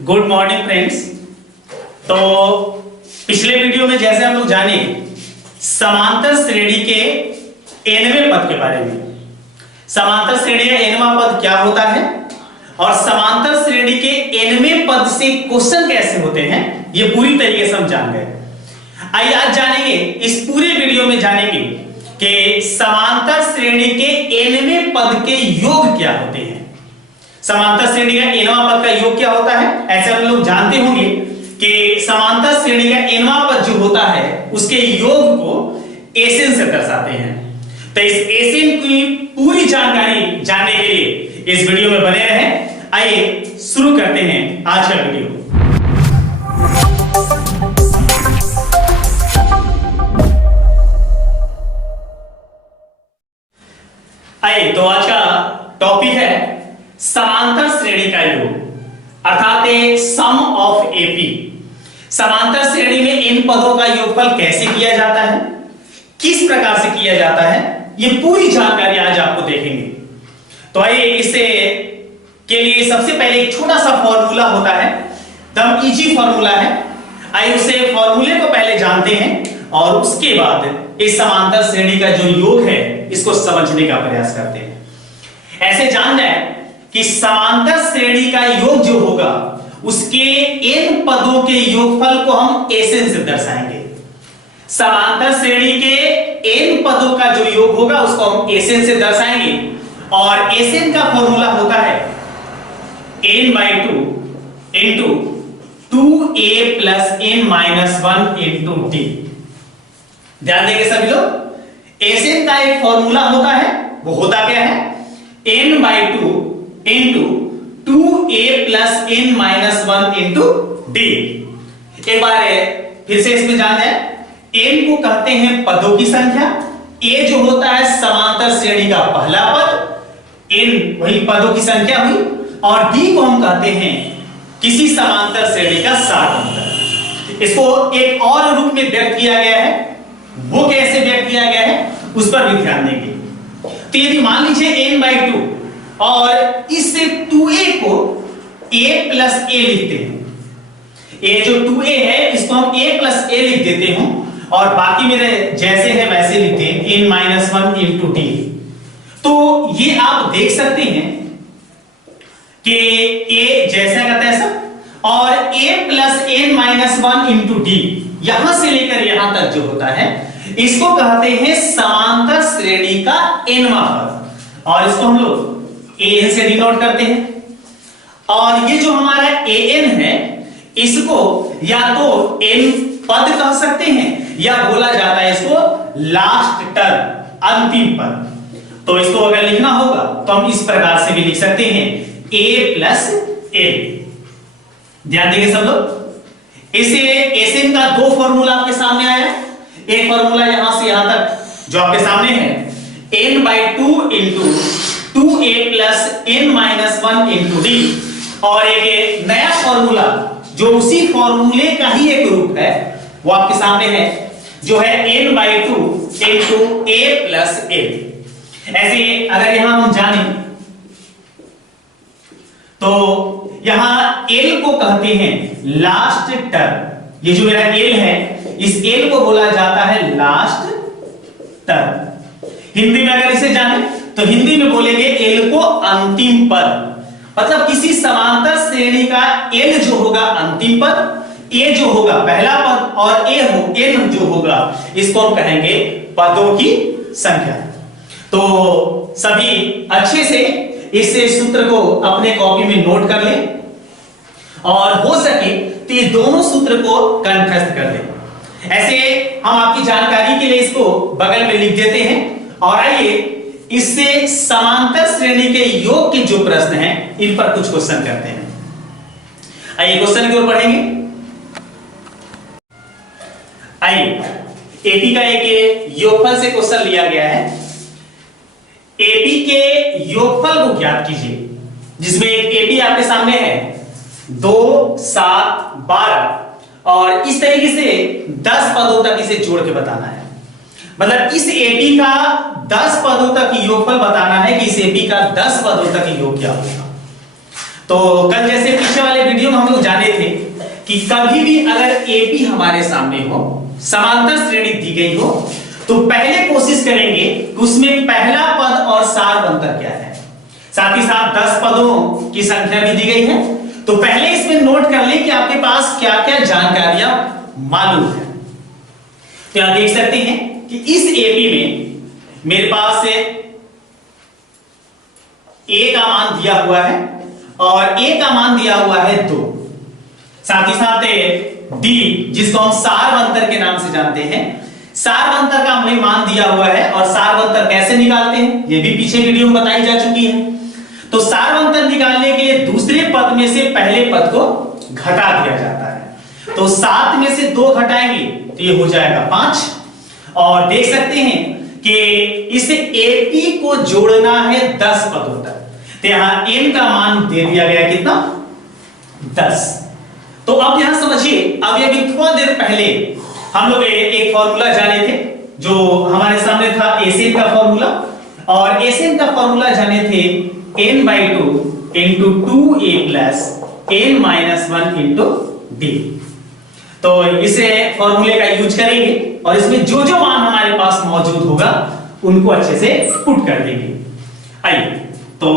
Good morning friends. तो पिछले video में जैसे हम लोग जाने समांतर श्रेणी के nवें पद के बारे में, समांतर श्रेणी का nवां पद क्या होता है और समांतर श्रेणी के nवें पद से क्वेश्चन कैसे होते हैं, ये पूरी तरीके से हम जान गए। आइए आज जानेंगे, इस पूरे वीडियो में जानेंगे कि समांतर श्रेणी के nवें पद के योग क्या होते हैं। समांतर श्रेणी का nवां पद का योग क्या होता है, ऐसे हम लोग जानते होंगे कि समांतर श्रेणी का nवां पद जो होता है उसके योग को एसएन से दर्शाते हैं। तो इस एसएन की पूरी जानकारी जानने के लिए इस वीडियो में बने रहें। आइए शुरू करते हैं आज का वीडियो। आइए तो आज का टॉपिक है समांतर श्रेणी का योग, अर्थात सम ऑफ एपी। समांतर श्रेणी में इन पदों का योगफल कैसे किया जाता है, किस प्रकार से किया जाता है, ये पूरी जानकारी आज आपको देखेंगे। तो आइए इससे के लिए सबसे पहले एक छोटा सा फॉर्मूला होता है, एकदम इजी फॉर्मूला है। आइए उसे फॉर्मूले को पहले जानते हैं और उसके बाद इस समांतर श्रेणी का जो योग है इसको समझने का प्रयास करते हैं। ऐसे जान जाए कि समांतर श्रेणी का योग जो होगा उसके n पदों के योगफल को हम एसएन से दर्शाएंगे। समांतर श्रेणी के n पदों का जो योग होगा उसको हम एसएन से दर्शाएंगे और एसएन का फॉर्मूला होता है n/2 into 2a plus n minus 1 into d। ध्यान देंगे सभी लोग, एसएन का एक फॉर्मूला होता है, वो होता क्या है, n/2 into 2a plus n minus 1 into d। एक बार फिर से इसमें जान जाए, n को कहते हैं पदों की संख्या, a जो होता है समांतर श्रेणी का पहला पद, n वही पदों की संख्या हुई, और d को हम कहते हैं किसी समांतर श्रेणी का सार अंतर। इसको एक और रूप में व्यक्त किया गया है, वो कैसे व्यक्त किया गया है उस पर भी ध्यान देंगे। तो यदि मान लीजिए n/2 और इस 2a को a प्लस a लिखते हैं, a जो 2a है इसको हम a प्लस a लिख देते हैं और बाकी मेरे जैसे है वैसे लिखते हैं n माइनस 1 इंटू d। तो ये आप देख सकते हैं कि a जैसा का तैसा और a plus n minus 1 into d, यहां से लेकर यहां तक जो होता है इसको कहते हैं समांतर श्रेणी का nवां पद, और इसको हम लोग an से डिनोट करते हैं। और ये जो हमारा an है इसको या तो n पद कह सकते हैं या बोला जाता है इसको लास्ट टर्म, अंतिम पद। तो इसको अगर लिखना होगा तो हम इस प्रकार से भी लिख सकते हैं a प्लस n। ध्यान देंगे सब लोग। इसे एसएन का दो फॉर्मूला आपके सामने आया, एक फॉर्मूला यहां से यहां तक जो आपके सामने है n/2 into 2a plus n minus 1 into d, और एक नया फॉर्मूला जो उसी फॉर्मूले का ही एक रूप है वो आपके सामने है, जो है n/2 into a plus n। ऐसे अगर यहां हम जाने तो यहां l को कहते हैं लास्ट टर्म। ये जो मेरा l है इस l को बोला जाता है लास्ट टर्म। हिंदी में अगर इसे जाने तो हिंदी में बोलेंगे l को अंतिम पद। मतलब किसी समांतर श्रेणी का l जो होगा अंतिम पद, a जो होगा पहला पद और n जो होगा इसको हम कहेंगे पदों की संख्या। तो सभी अच्छे से इस सूत्र को अपने कॉपी में नोट कर लें और हो सके तो ये दोनों सूत्र को कंठस्थ कर लें। ऐसे हम आपकी जानकारी के लिए इसको बगल में लिख देते हैं और आइए इससे समांतर श्रेणी के योग के जो प्रश्न हैं इन पर कुछ क्वेश्चन करते हैं। आइए क्वेश्चन की ओर बढ़ेंगे। आइए एपी का एक योगफल से क्वेश्चन लिया गया है। एपी के योगफल को ज्ञात कीजिए, जिसमें एक एपी आपके सामने है 2, 7, 12 और इस तरीके से 10 पदों तक इसे जोड़ के बताना है। मतलब इस एपी का 10 पदों तक योगफल बताना है कि इस एपी का 10 पदों तक योग क्या होगा। तो कल जैसे पीछे वाले वीडियो वीडियो में हम लोग जाने थे कि कभी भी अगर एपी हमारे सामने हो, समांतर श्रेणी दी गई हो, तो पहले कोशिश करेंगे कि उसमें पहला पद और सार अंतर क्या है। साथ ही साथ 10 पदों की संख्या भी दी गई है, तो पहले इसमें नोट कर लें कि आपके पास क्या क्या जानकारियां मालूम है। तो यहां देख सकते हैं कि इस एपी में मेरे पास ए का मान दिया हुआ है और ए का मान दिया हुआ है 2। साथ ही साथ डी, जिसको हम सारवंतर के नाम से जानते हैं, सारवंतर का हमें मान दिया हुआ है। और सारवंतर कैसे निकालते हैं ये भी पीछे वीडियो में बताई जा चुकी है। तो सारवंतर निकालने के लिए दूसरे पद में से पहले पद को घटा दिया जाता है। तो 7 में से 2 घटाएंगे तो ये हो जाएगा 5। और देख सकते हैं कि इस एपी को जोड़ना है 10 पदों तक, तो यहां एन का मान दे दिया गया कितना, 10। तो अब यहां समझिए, अब ये भी थोड़ा देर पहले हम लोग एक फॉर्मूला जाने थे जो हमारे सामने था एसएन का फॉर्मूला, और एसएन का फॉर्मूला जाने थे n/2 into 2a plus n minus 1 into d। तो इसे फॉर्मूले का यूज करेंगे और इसमें जो जो मान हमारे पास मौजूद होगा उनको अच्छे से पुट कर देंगे। आइए, तो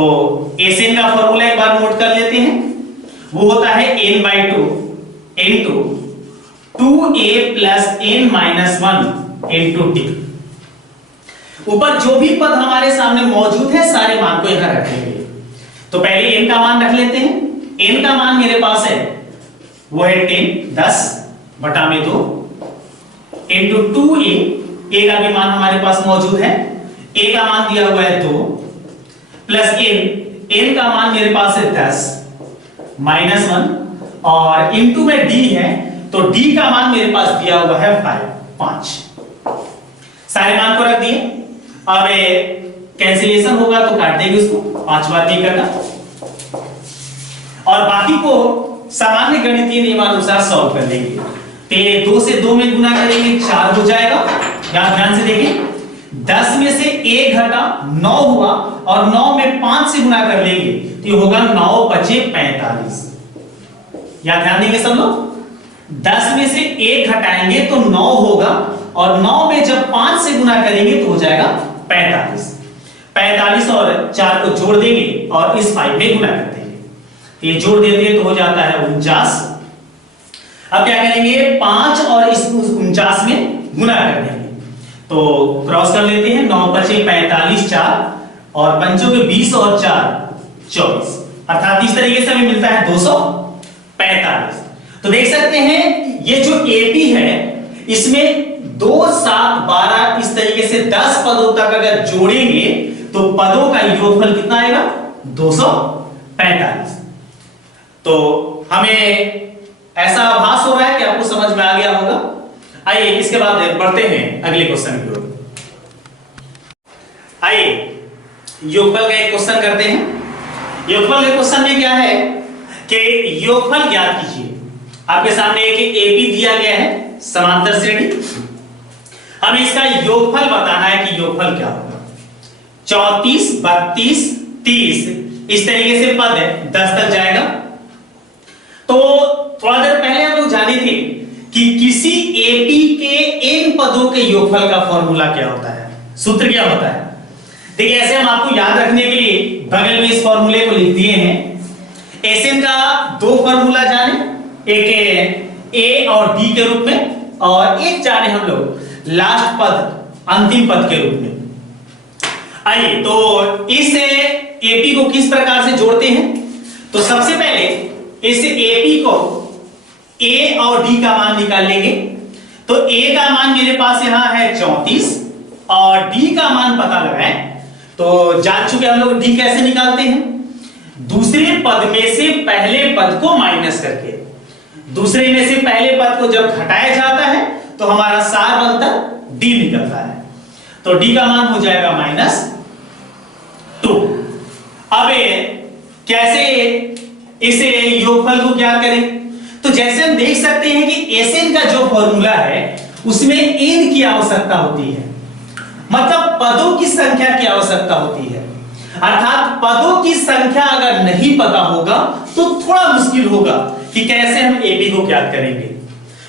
एसएन का फॉर्मूला एक बार नोट कर लेते हैं। वो होता है n/2 into 2a plus n minus 1 into d। ऊपर जो भी पद हमारे सामने मौजूद है सारे मान को यहां रखेंगे। तो पहले n का मान रख लेते हैं। n का मान मेरे पास है वो है 10 बटा में 2 into 2a, a का भी मान हमारे पास मौजूद है, a का मान दिया हुआ है 2 प्लस n का मान मेरे पास है 10 माइनस 1 और इंटू में d है, तो d का मान मेरे पास दिया हुआ है 5। सारे मान को रख दिए। अब कैंसिलेशन होगा तो काट देंगे उसको, 5 बार नहीं करना, और बाकी को सामान्य गणितीय नियमानुसार सॉल्व कर लेंगे। तो 2 से 2 में गुना करेंगे 4 हो जाएगा। यहां ध्यान से देखिए, 10 में से 1 घटा 9 हुआ और 9 में 5 से गुना कर लेंगे तो ये होगा 9 बचे 45। यहां ध्यान देंगे सब लोग, 10 में से 1 घटाएंगे तो 9 होगा और 9 में जब 5 से गुना करेंगे तो हो जाएगा 45। 45 और 4 को जोड़ देंगे और इस 5 में गुना कर देंगे, ये जोड़ देते हैं तो हो जाता है 49। अब क्या करेंगे, 5 और इस 49 में गुना कर देंगे, तो क्रॉस कर लेते हैं। 9 बचे 45, 4 और पंचों के 20 और 4 24, अर्थात इस तरीके से हमें मिलता है 245। तो देख सकते हैं ये जो एपी है इसमें 2, 7, 12 इस तरीके से 10 पदों तक अगर जोड़ेंगे तो पदों का योगफल कितना आएगा, 245। तो हमें ऐसा आभास हो रहा है कि आपको समझ में आ गया होगा। आइए इसके बाद बढ़ते हैं अगले क्वेश्चन की ओर। आइए योगफल का एक क्वेश्चन करते हैं। योगफल के क्वेश्चन में क्या है कि योगफल ज्ञात कीजिए। आपके सामने एक एपी दिया गया है, समांतर श्रेणी, हमें इसका योगफल बताना है कि योगफल क्या होगा। 34, 32, 30 इस तरीके से पद है, 10 तक जाएगा। तो थोड़ा देर पहले हम लोग जाने थे कि किसी एपी के n पदों के योगफल का फॉर्मूला क्या होता है, सूत्र क्या होता है। देखिए ऐसे हम आपको याद रखने के लिए बगल में इस फॉर्मूले को लिख दिए हैं। एसएन का 2 फॉर्मूला जाने, एक ए और डी के रूप में, और एक जाने हम लोग लास्ट पद अंतिम पद के रूप में। आइए तो इस एपी को किस प्रकार से जोड़ते हैं। तो सबसे पहले इस एपी को ए और डी का मान निकाल लेंगे। तो ए का मान मेरे पास यहां है 34 और डी का मान पता लगाएं तो जान चुके हम लोग डी कैसे निकालते हैं, दूसरे पद में से पहले पद को माइनस करके। दूसरे में से पहले पद को जब घटाया जाता है तो हमारा सार बनकर डी निकलता है, तो डी का मान हो जाएगा -2। अब कैसे इसे योगफल को ज्ञात करें। तो जैसे हम देख सकते हैं कि एसएन का जो फॉर्मूला है उसमें n की आवश्यकता होती है, मतलब पदों की संख्या की आवश्यकता होती है। अर्थात पदों की संख्या अगर नहीं पता होगा तो थोड़ा मुश्किल होगा कि कैसे हम एपी को ज्ञात करेंगे।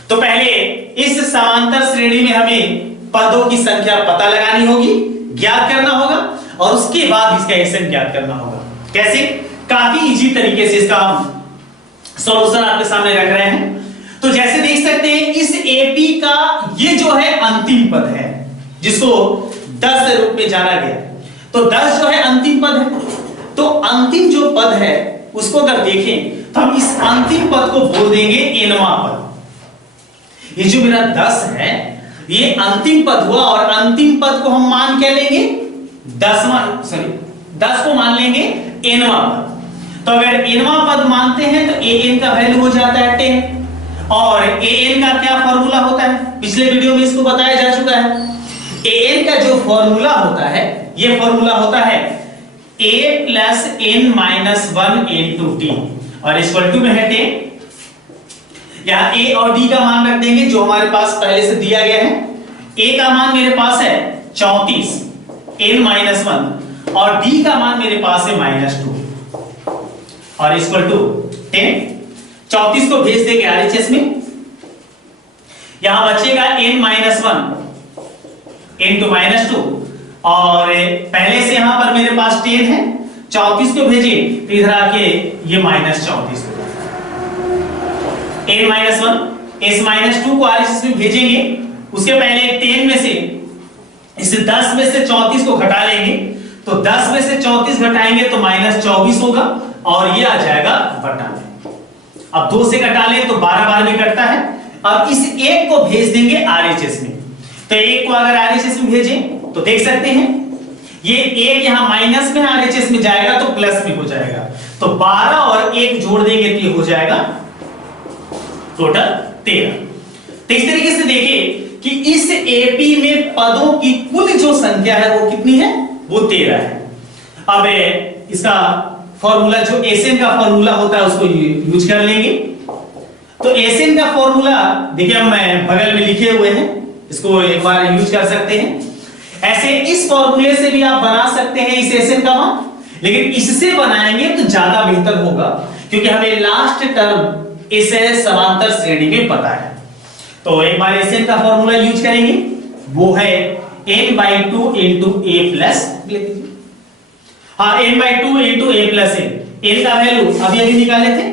तो पहले इस समांतर श्रेणी में हमें पदों की संख्या पता लगानी होगी, ज्ञात करना होगा, और उसके बाद इसका एसएन ज्ञात करना होगा। कैसे? काफी इजी तरीके से इसका हम सॉल्यूशन आपके सामने रख रहे हैं। तो जैसे देख सकते हैं इस एपी का ये जो है अंतिम पद है, जिसको 10 के रूप में जाना गया। तो 10 जो है अंतिम पद है। तो अंतिम जो पद है उसको अगर देखें तो हम इस अंतिम पद को बोल देंगे एनवां पद। ये जो मेरा 10 है ये अंतिम पद हुआ, और अंतिम पद को हम मान क्या लेंगे? 10 को मान लेंगे एनवां पद। तो अगर एनवां पद मानते हैं तो एन का वैल्यू हो जाता है 10, और एन का क्या फॉर्मूला होता है? पिछले वीडियो में इसको बताया जा चुका है। एन का जो फॉर्मूला होता है ये फॉर्मूला होता है a plus n minus 1 into D, और इक्वल टू में है 10। यहां a और d का मान रख देंगे जो हमारे पास पहले से दिया गया है। a का मान मेरे पास है 34 n माइनस 1, और d का मान मेरे पास है -2, और इक्वल टू 10। 34 को भेज देंगे आरएचएस में, यहां बचेगा n माइनस 1 इंटू -2, और पहले से यहां पर मेरे पास 10 है। 34 को भेजे तो इधर आके ये -34 हो जाएगा। n माइनस 1 इस -2 को आरएचएस में भेजेंगे, उसके पहले 10 में से इस 10 में से 34 को घटा लेंगे, तो 10 में से 34 घटाएंगे तो -24 होगा, और ये आ जाएगा बटा में। अब 2 से घटा लें तो 12 बार में कटता है। अब इस 1 को भेज देंगे आरएचएस में, तो 1 को अगर आरएचएस में भेजें तो देख सकते हैं ये 1 यहां माइनस में आरएचएस में जाएगा तो प्लस में हो जाएगा, तो 12 और 1 जोड़ देंगे तो ये हो जाएगा टोटल 13। तो इस तरीके से देखिए कि इस एपी में पदों की कुल जो संख्या है वो कितनी है? वो 13 है। अब इसका फॉर्मूला जो एसएन का फॉर्मूला होता है उसको यूज कर लेंगे। तो एसएन का फॉर्मूला देखिए हम बगल में लिखे हुए हैं, इसको एक बार यूज कर सकते हैं। ऐसे इस फॉर्मूले से भी आप बना सकते हैं इस एसएन का मान, लेकिन इससे बनाएंगे तो ज्यादा बेहतर होगा, क्योंकि हमें लास्ट टर्म इसे समांतर श्रेणी में पता है। तो एक बार एसएन का फॉर्मूला यूज करेंगे, वो है n/2 इंटू a प्लस, हाँ n/2 into a plus n का वैल्यू अभी अभी निकाले थे।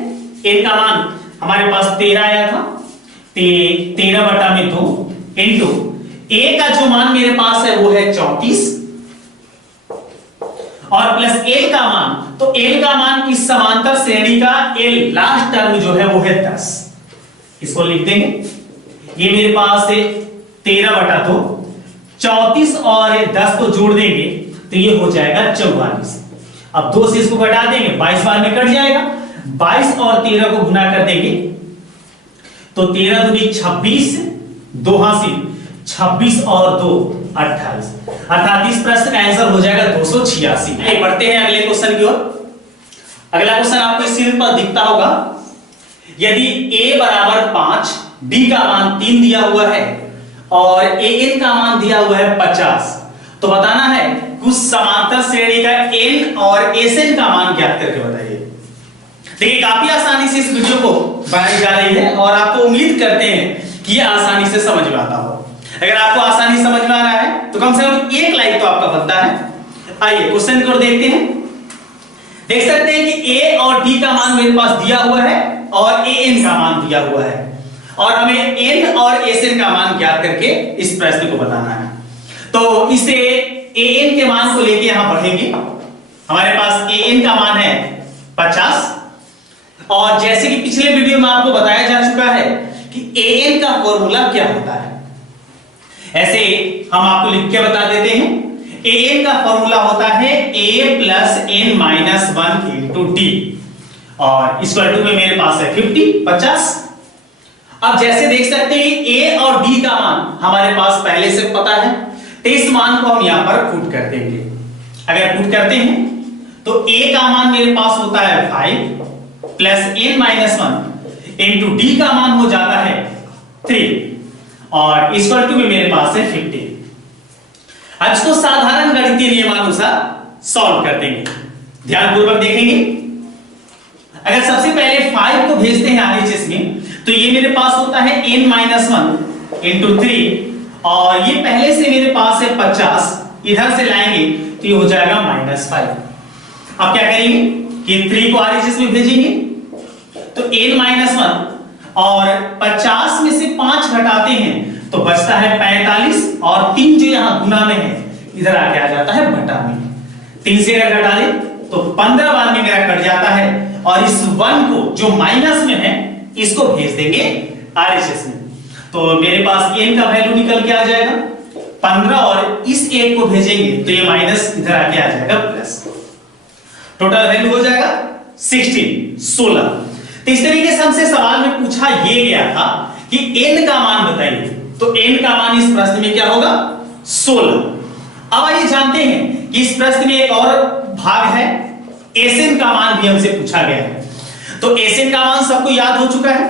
n का मान हमारे पास 13 आया था, 13/2 इंटू a का जो मान मेरे पास है वो है 34, और प्लस l का मान, तो l का मान इस समांतर श्रेणी का l लास्ट टर्म जो है वो है 10। इसको लिख देंगे, ये मेरे पास है 13/2, 34 और 10 को जोड़ देंगे तो ये हो जाएगा 44। अब 2 से इसको घटा देंगे 22 बार में कट जाएगा, 22 और 13 को गुना कर देंगे तो 13 दूनी 26, 2 हासिल 26 और 2 28, अर्थात इस प्रश्न का आंसर हो जाएगा 286। बढ़ते हैं अगले क्वेश्चन की ओर। अगला क्वेश्चन आपको स्क्रीन पर दिखता होगा। यदि a बराबर 5, b का मान 3 दिया हुआ है और an का मान दिया हुआ है 50, तो बताना है कुछ समांतर श्रेणी का n और sn का मान ज्ञात करके बताइए। देखिए काफी आसानी से इस वीडियो को बनाई जा रही है, और आपको उम्मीद करते हैं कि ये आसानी से समझ में आता हो। अगर आपको आसानी समझ में आ रहा है तो कम से कम 1 लाइक तो आपका बनता है। आइए क्वेश्चन को देखते हैं। देख सकते हैं कि a और d का मान मेरे पास दिया हुआ है और an का मान दिया हुआ है, और हमें n और sn का मान ज्ञात करके इस प्रश्न को बताना है। तो इसे an के मान को लेके यहां बढ़ेंगे। हमारे पास an का मान है 50, और जैसे कि पिछले वीडियो में आपको बताया जा चुका है कि an का फॉर्मूला क्या होता है, ऐसे हम आपको लिख के बता देते हैं। an का फॉर्मूला होता है a plus n minus 1 into D, और इक्वल टू में मेरे पास है 50। अब जैसे देख सकते हैं a और d का मान हमारे पास पहले से पता है, तो इस मान को हम यहां पर पुट कर देंगे। अगर पुट करते हैं तो a का मान मेरे पास होता है 5 plus n minus 1 into D का मान हो जाता है 3, और इक्वल टू में मेरे पास है 50। अब इसको साधारण गणितीय नियमानुसार सॉल्व कर देंगे। ध्यानपूर्वक देखेंगे। अगर सबसे पहले 5 को भेजते हैं आरएचएस में, तो ये मेरे पास होता है n-1 इंटू 3, और ये पहले से मेरे पास है 50, इधर से लाएंगे तो ये हो जाएगा -5। अब क्या करेंगे कि 3 को आरएचएस में भेजेंगे, तो n-1 और 50 में से 5 घटाते हैं तो बचता है 45, और 3 जो यहां गुना में है इधर आके आ जाता है बटा में। 3 से अगर घटा दे तो 15 बार में मेरा कट जाता है, और इस 1 को जो माइनस में है इसको भेज देंगे आरएचएस में, तो मेरे पास n का वैल्यू निकल के आ जाएगा 15, और इस 1 को भेजेंगे तो ये माइनस इधर आके आ जाएगा प्लस। टोटल वैल्यू हो जाएगा 16। तो इस तरीके से हमसे सवाल में पूछा ये गया था कि n का मान बताइए, तो n का मान इस प्रश्न में क्या होगा 16। अब आइए जानते हैं कि इस प्रश्न में एक और भाग है, Sn का मान भी हमसे पूछा गया है। तो Sn का मान सबको याद हो चुका है।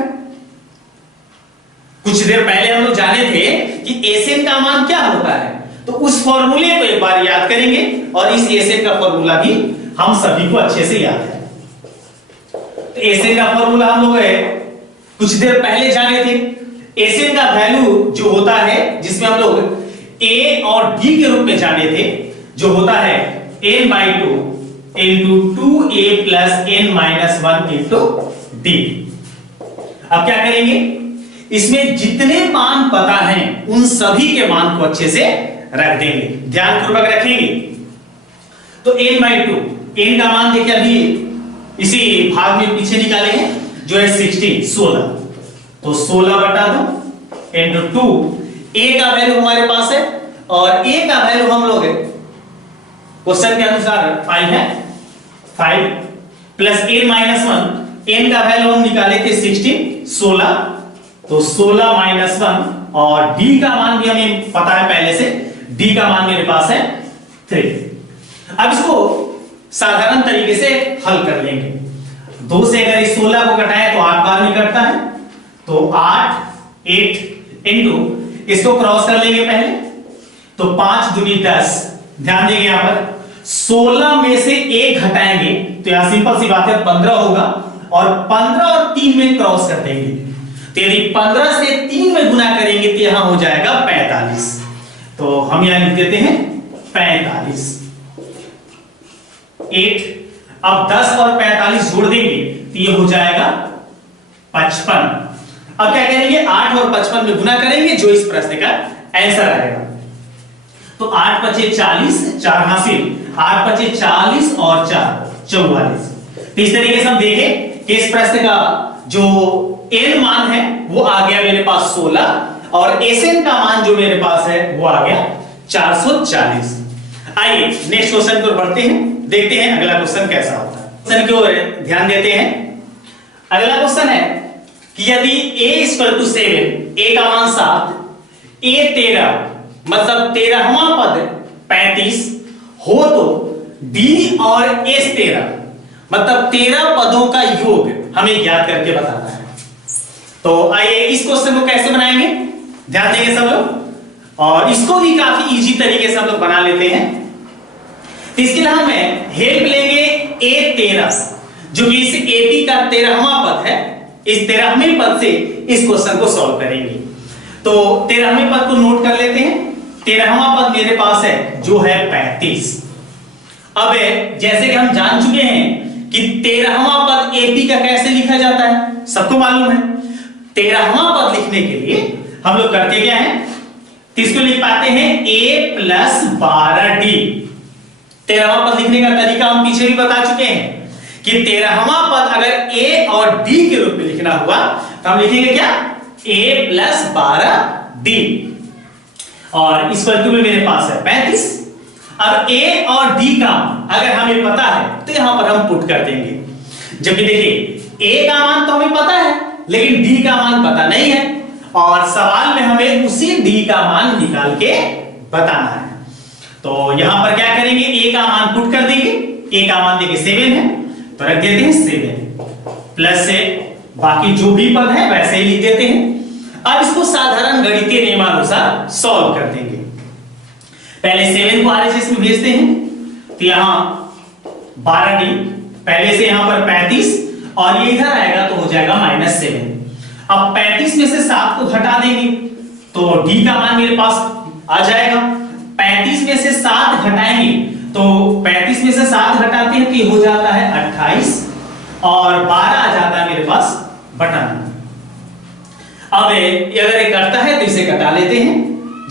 कुछ देर पहले हम लोग जाने थे कि Sn का मान क्या होता है, तो उस फॉर्मूले को एक बार याद करेंगे, और इस Sn का फॉर्मूला भी हम सभी को अच्छे से याद है। तो Sn का फॉर्मूला हम लोग कुछ देर पहले जाने थे। Sn का वैल्यू जो होता है, जिसमें हम लोग a और d के रूप में जाने थे, जो होता है n/2 into 2a plus n-1 into d। अब क्या करेंगे, इसमें जितने मान पता हैं उन सभी के मान को अच्छे से रख देंगे, ध्यानपूर्वक रखेंगे। तो n/2, n का मान देखिए अभी इसी भाग में पीछे निकाले हैं, जो है 16। तो 16 बटा 2 इंटू 2, a का वैल्यू हमारे पास है, और a का वैल्यू हम लोग क्वेश्चन के अनुसार 5 है, 5 प्लस n-1, n का वैल्यू हम निकाले थे 16, तो 16-1, और d का मान भी हमें पता है पहले से, d का मान मेरे पास है 3। अब इसको साधारण तरीके से हल कर लेंगे। 2 से अगर इस 16 को घटाएं तो 8 बार में कटता है, तो 8 इंटू इसको क्रॉस कर लेंगे पहले, तो 5 दूनी 10। ध्यान देंगे यहां पर 16 में से 1 घटाएंगे तो यहां सिंपल सी बात है 15 होगा, और 15 और 3 में क्रॉस कर देंगे, तो यदि 15 से 3 में गुना करेंगे तो यहां हो जाएगा 45। तो हम यहां लिख देते हैं 45। 8, अब 10 और 45 जोड़ देंगे तो ये हो जाएगा 55। अब क्या करेंगे, 8 और 55 में गुना करेंगे, जो इस प्रश्न का आंसर आएगा। तो 8 पचे 40, 4 हासिल, 8 पचे 40 और 4 44। तो इस तरीके से हम देखें कि इस प्रश्न का जो n मान है वो आ गया मेरे पास 16, और Sn का मान जो मेरे पास है वो आ गया 440। आइए नेक्स्ट क्वेश्चन पर बढ़ते हैं, देखते हैं अगला क्वेश्चन कैसा होता है। क्वेश्चन की ओर ध्यान देते हैं। अगला क्वेश्चन है कि यदि a = 7, a का मान 7, a 13, मतलब 13वां पद 35 हो, तो d और s 13, मतलब 13 पदों का योग हमें ज्ञात करके बताना है। तो आइए इस क्वेश्चन को कैसे बनाएंगे, ध्यान देंगे सब लोग, और इसको भी काफी इजी तरीके से हम लोग बना लेते हैं। तो इसके लिए हम हेल्प लेंगे a13, जो कि इस AP का 13वां पद है। इस 13वें पद से इस क्वेश्चन को सॉल्व करेंगे। तो 13वें पद को नोट कर लेते हैं। 13वां पद मेरे पास है जो है 35। अब जैसे कि हम जान चुके हैं कि 13वां पद AP का कैसे लिखा जाता है, सबको मालूम है। 13वां पद लिखने के लिए हम लोग करते क्या है, इसको लिख पाते हैं a + 12d। 13वां पद लिखने का तरीका हम पीछे भी बता चुके हैं कि 13वां पद अगर a और d के रूप में लिखना हुआ तो हम लिखेंगे क्या, a + 12d, और इस वैल्यू में मेरे पास है 35। अब a और d का अगर हमें पता है तो यहां पर हम पुट कर देंगे। जबकि देखिए a का मान तो हमें पता है लेकिन d का मान पता नहीं है, और सवाल में हमें उसी d का मान निकाल के बताना है। तो यहां पर क्या करेंगे, a का मान पुट कर देंगे। a का मान देखिए 7 है तो रख देते हैं 7 प्लस से बाकी जो भी पद है वैसे ही लिख देते हैं। अब इसको साधारण गणितीय नियमानुसार सॉल्व कर देंगे। पहले 7 को आरएचएस में भेजते हैं तो यहां 12d, पहले से यहां पर 35 और ये इधर आएगा तो हो जाएगा -7। अब 35 में से 7 को घटा देंगे तो d का मान मेरे पास आ जाएगा। 35 में से 7 घटाएंगे तो 35 में से 7 घटाते हैं तो ये हो जाता है 28 और 12 आ जाता है मेरे पास बटा 9। अब अगर ये कटता है तो इसे कटा लेते हैं।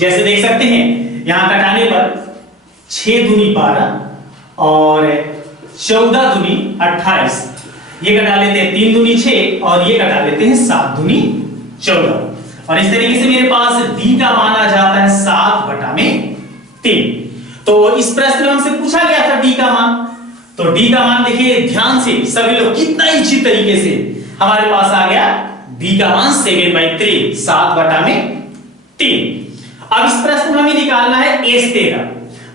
जैसे देख सकते हैं यहां कटाने पर 6 दूनी 12 और 14 दूनी 28, ये कटा लेते हैं 3 दूनी 6 और ये कटा लेते हैं 7 दूनी 14 और इस तरीके से मेरे पास d का मान आ जाता है 7/3। तो इस प्रश्न में हमसे पूछा गया था d का मान, तो d का मान देखिए ध्यान से सभी लोग कितना अच्छी तरीके से हमारे पास आ गया d का मान 7/3, 7/3। अब इस प्रश्न में हमें निकालना है S13,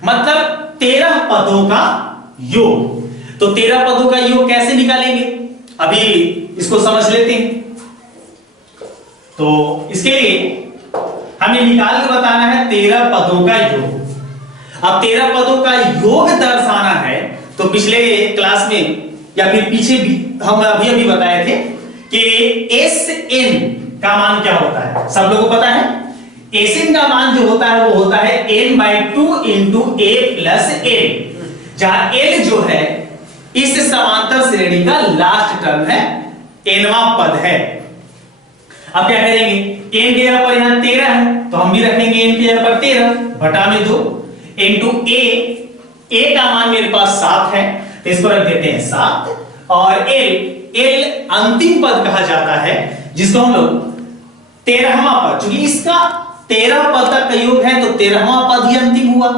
मतलब 13 पदों का योग। तो 13 पदों का योग कैसे निकालेंगे, अभी इसको समझ लेते हैं। तो इसके लिए हमें निकाल के बताना है 13 पदों का योग। अब 13 पदों का योग दर्शाना है तो पिछले क्लास में या फिर पीछे भी हम अभी बताए थे कि Sn का मान क्या होता है, सब लोगों को पता है। Sn का मान जो होता है वो होता है n/2 × a + n, जहां l जो है इस समांतर श्रेणी का लास्ट टर्म है, nवां पद है। अब क्या करेंगे, n के जगह पर यहां 13 है तो हम भी रखेंगे n की जगह पर 13 बटा में 2 × a का मान मेरे पास 7 है तो इसको रख देते हैं 7 और l अंतिम पद कहा जाता है जिसको हम लोग 13वां पद, क्योंकि इसका 13 पद तक का योग है तो 13वां पद ही अंतिम हुआ,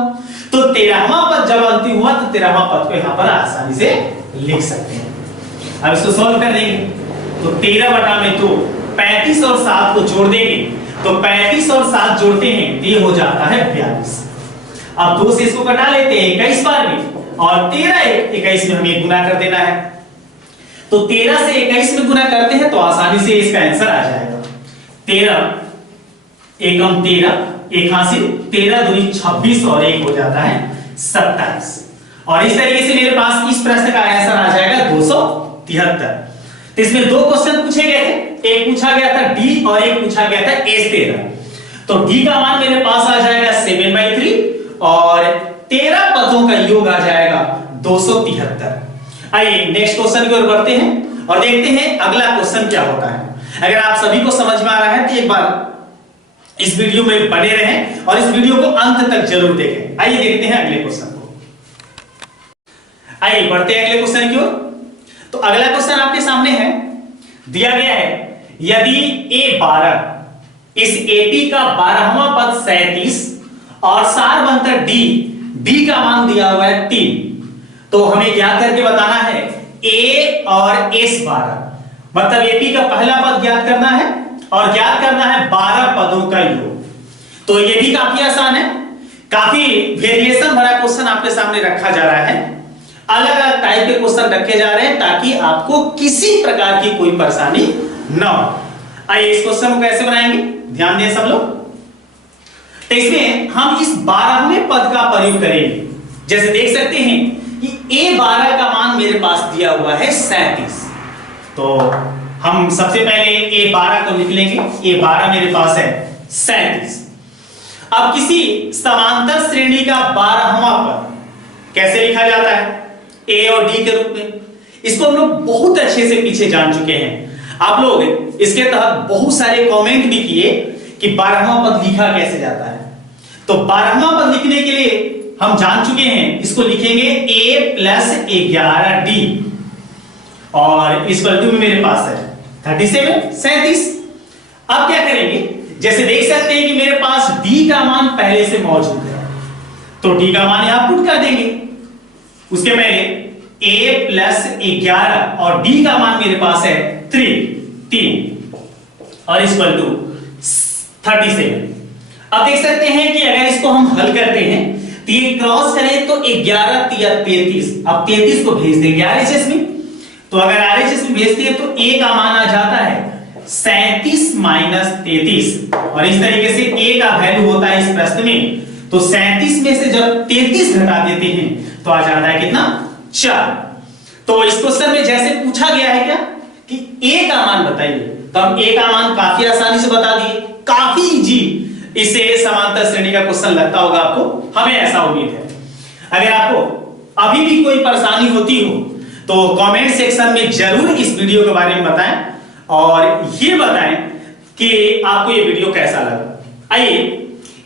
तो 13वां पद जब अंतिम हुआ तो 13वां पद को यहां पर आसानी से लिख सकते हैं। अब इसको सॉल्व कर देंगे तो 13/2 35 और 7 को जोड़ देंगे तो 35 और 7 जोड़ते हैं तो ये हो जाता है 42। अब 2 से इसको कटा लेते हैं 21 बार में और 13 21 में हमें गुना कर देना है, तो 13 से 21 में गुना करते हैं तो आसानी से इसका आंसर आ जाएगा। 13 एकम 13, 1 हासिल 13 दूनी 26 और 1 हो जाता है 27 और इस तरीके से मेरे पास इस प्रश्न का आंसर आ जाएगा 273। तो इसमें 2 क्वेश्चन पूछे गए थे, एक पूछा गया था d और एक पूछा गया था S13। तो d का मान मेरे पास आ जाएगा 7/3 और 13 पदों का योग आ जाएगा 273। आइए नेक्स्ट क्वेश्चन की ओर बढ़ते हैं और देखते हैं अगला क्वेश्चन क्या होता है। अगर आप सभी को समझ में आ रहा है तो एक बार इस वीडियो में बने रहें और इस वीडियो को अंत तक जरूर देखें। आइए देखते हैं अगले क्वेश्चन को। आइए बढ़ते हैं अगले क्वेश्चन की ओर। तो अगला क्वेश्चन आपके सामने है, दिया गया है यदि A12 इस AP का 12वां पद 37 और सार बनकर D का मान दिया हुआ है 3, तो हमें ज्ञात करके बताना है A और S12, मतलब AP का पहला पद ज्ञात करना है और ज्ञात करना है 12 पदों का योग। तो ये भी काफी आसान है, काफी वेरिएशन भरा क्वेश्चन आपके सामने रखा जा रहा है, अलग अलग टाइप के क्वेश्चन रखे जा रहे हैं ताकि आपको किसी प्रकार की कोई परेशानी न हो। आइए इस क्वेश्चन को कैसे बनाएंगे, ध्यान दें सब लोग। तो इसमें हम इस 12वें पद का प्रयोग करेंगे। जैसे देख सकते हैं कि A12 का मान मेरे पास दिया हुआ है 37, तो हम सबसे पहले A12 को लिख लेंगे। A12 मेरे पास है 37। अब किसी समांतर श्रेणी का 12वां पद कैसे लिखा जाता है, A और D के रूप में। इसको हम लोग बहुत अच्छे से पीछे जान चुके हैं, आप लोग इसके तहत बहुत सारे कमेंट भी किए कि 12वां पद लिखा कैसे जाता है। तो 12वां पद लिखने के लिए हम जान चुके हैं, इसको लिखेंगे A + 11D और इस वैल्यू में मेरे पास है 37। अब क्या करेंगे, जैसे देख सकते हैं कि मेरे पास D का मान पहले से मौजूद है तो D का मान यहां पुट कर देंगे। उसके पहले A + 11 और D का मान मेरे पास है 3 और इस वैल्यू 37। अब देख सकते हैं कि अगर इसको हम हल करते हैं तो ये क्रॉस करें तो 11 × 33, अब 33 को भेज देंगे RHS में, तो अगर RHS में भेजते हैं तो A का मान आ जाता है 37 - 33 और इस तरीके से A का वैल्यू होता है इस प्रश्न में, तो 37 में से जब 33 घटा देते हैं तो आ जाता है कितना 4। तो इस क्वेश्चन में जैसे पूछा गया है क्या कि a का मान बताइए, तो हम a का मान काफी आसानी से बता दिए, काफी इजी इसे समांतर श्रेणी का क्वेश्चन लगता होगा आपको, हमें ऐसा उम्मीद है। अगर आपको अभी भी कोई परेशानी होती हो तो कमेंट सेक्शन में जरूर इस वीडियो के बारे में बताएं और ये बताएं कि आपको ये वीडियो कैसा लगा। आइए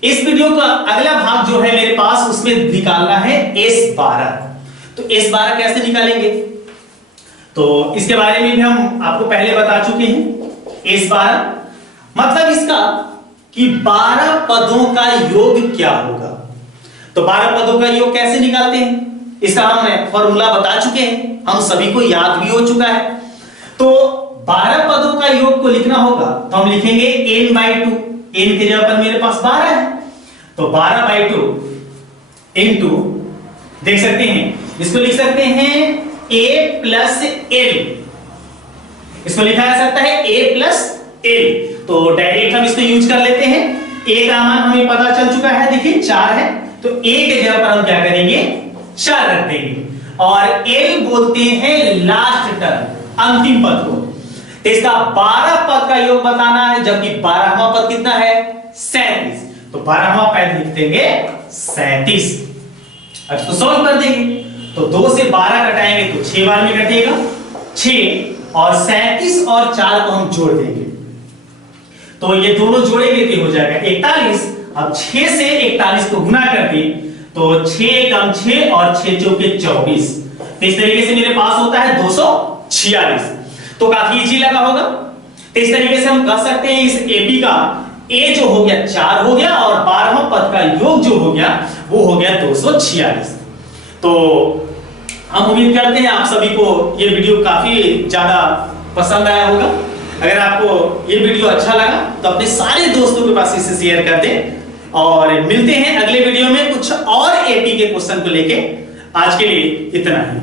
इस वीडियो का अगला भाग जो है मेरे पास, उसमें निकालना है S12। तो S12 कैसे निकालेंगे तो इसके बारे में भी हम आपको पहले बता चुके हैं। S12 मतलब इसका कि 12 पदों का योग क्या होगा। तो 12 पदों का योग कैसे निकालते हैं इसका हम फॉर्मूला बता चुके हैं, हम सभी को याद भी हो चुका है। तो 12 पदों का योग को लिखना होगा तो हम लिखेंगे n/2, n की जगह पर मेरे पास 12 है तो 12/2 इनटू, देख सकते हैं इसको लिख सकते हैं a प्लस l, इसको लिखा जा सकता है a प्लस l। तो डायरेक्ट हम इसको यूज कर लेते हैं। a का मान हमें पता चल चुका है, देखिए 4 है तो a के जगह पर हम क्या करेंगे 4 रख देंगे और l बोलते हैं लास्ट टर्म, अंतिम पद को। तो इसका 12 पद का योग बताना है, जबकि 12वां पद कितना है 37, तो 12वां पद लिख देंगे 37। अब इसको सॉल्व कर देंगे तो 2 से 12 घटाएंगे तो 6 बार में घटेगा 6 और 37 और 4 को हम जोड़ देंगे तो ये दोनों जोड़ेंगे तो हो जाएगा 41। अब 6 से 41 को गुना कर दें तो 6 कम 6 और 6 चौके 24, तो इस तरीके से मेरे पास होता है 246। तो काफी इजी लगा होगा। तो इस तरीके से हम कह सकते हैं इस एपी का ए जो हो गया 4 हो गया और 12वां पद का योग जो हो गया वो हो गया 246। तो हम उम्मीद करते हैं आप सभी को ये वीडियो काफी ज्यादा पसंद आया होगा। अगर आपको ये वीडियो अच्छा लगा तो अपने सारे दोस्तों के पास इसे शेयर कर दें और मिलते हैं अगले वीडियो में कुछ और एपी के क्वेश्चन को लेके। आज के लिए इतना ही।